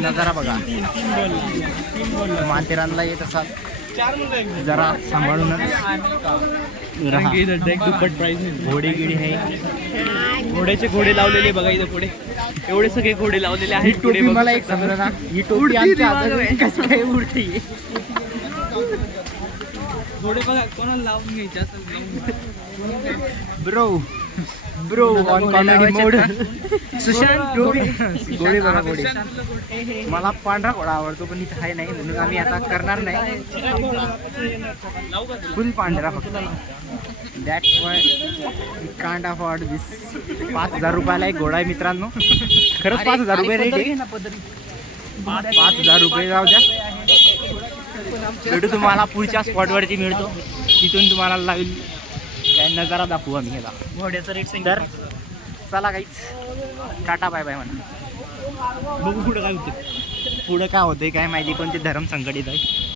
नजारा बघा. माथेरानला येत असाल जरा सांभाळूनच राहा. दुप्पट प्राइस घोडे गिडी आहे. घोड्याचे घोडे लावलेले बघा इथे पुढे. एवढे सगळे घोडे लावलेले आहेत. टोपी मला एक समजा ना, ही टोपी आमच्या हातात कसं काय उडते. घोडे बघा कोणाला लावून घ्यायचे असेल ब्रो ऑन कॉमेडी मोड. सुशांत घोडे बघा घोडे. मला पांढरा घोडा आवडतो पण इथं आहे नाही म्हणून आम्ही आता करणार नाही. फुल पांढरा फक्त. That's why we can't afford this. 5,000 रुपयाला एक घोडा आहे मित्रांनो. खरंच 5,000 रुपये रेट आहे. 5,000 रुपये जाऊ द्या. भेटू तुम्हाला पुढच्या स्पॉटवरती मिळतो. तिथून तुम्हाला लावेल काय नजारा दाखवू आम्ही याला. घोड्याचा रेट तर चला काहीच टाटा बाय बाय म्हणा. बघू पुढे काय होतं. पुढं काय होतंय काय माहिती. कोणते धर्म संकटित आहे.